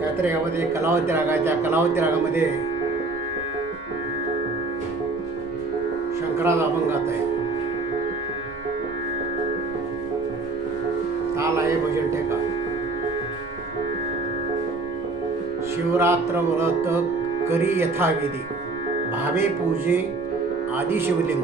तर यामध्ये कलावती राग आहे त्या कलावती रागामध्ये शंकराचा अभंगात आहे ताल आहे भजन ठेका शिवरात्र व्रत करी यथाविधी. भावे पूजे आदि शिवलिंग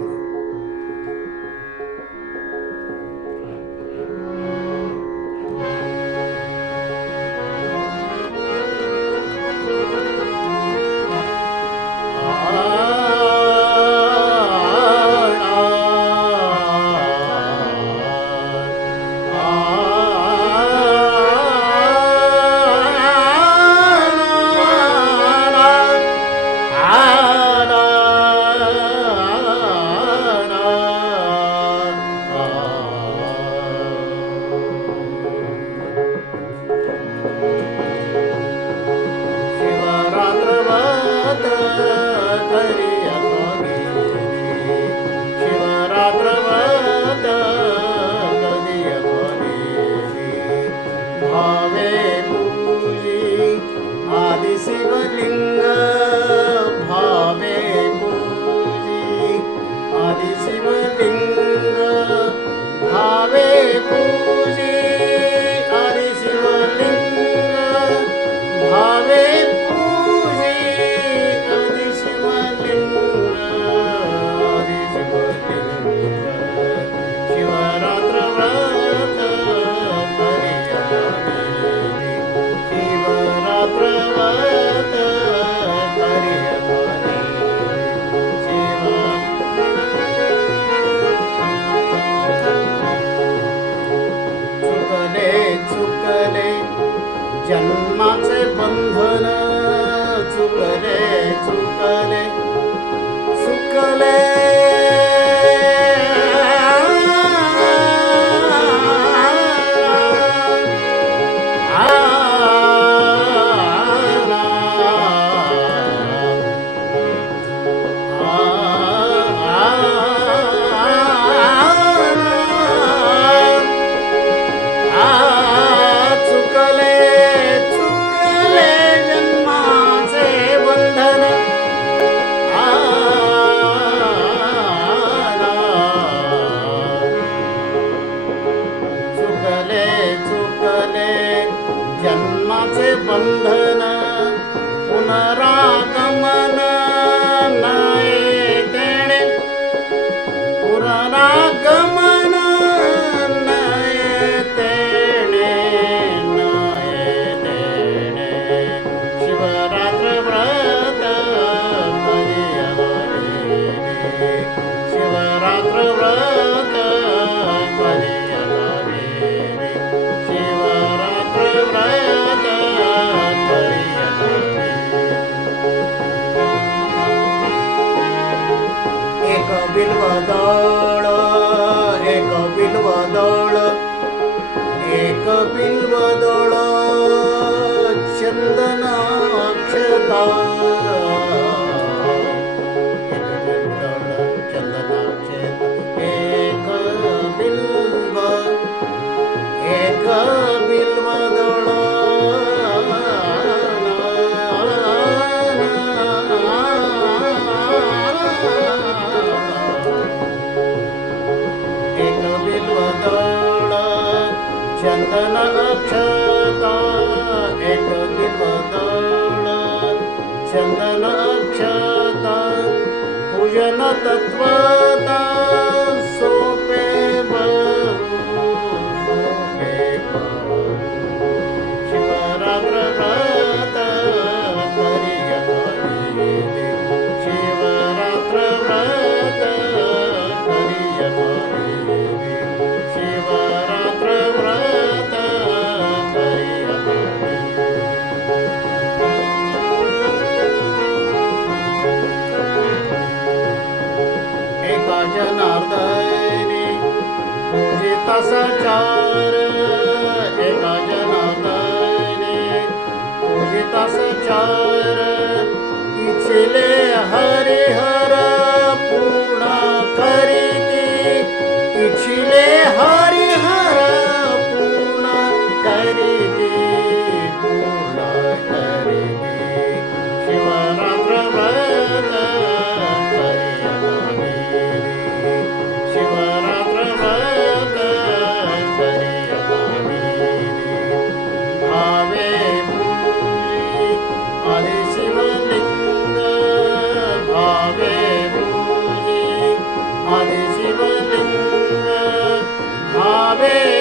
जन्माचे बंधन चुकले चुकले चुकले કપિલ વાદળ રે કપિલ વાદળ એ કપિલ વાદળ. क्षाता एकनिपदा चन्दनाक्षाता पुजनतत्वाता ਸਚਾਰ ਏਕਾ ਜਨਾਤਨੇ ਪੂਜਿਤ ਸਚਾਰ ਇਛਲੇ ਹਰਿ ਹਰਿ Amen.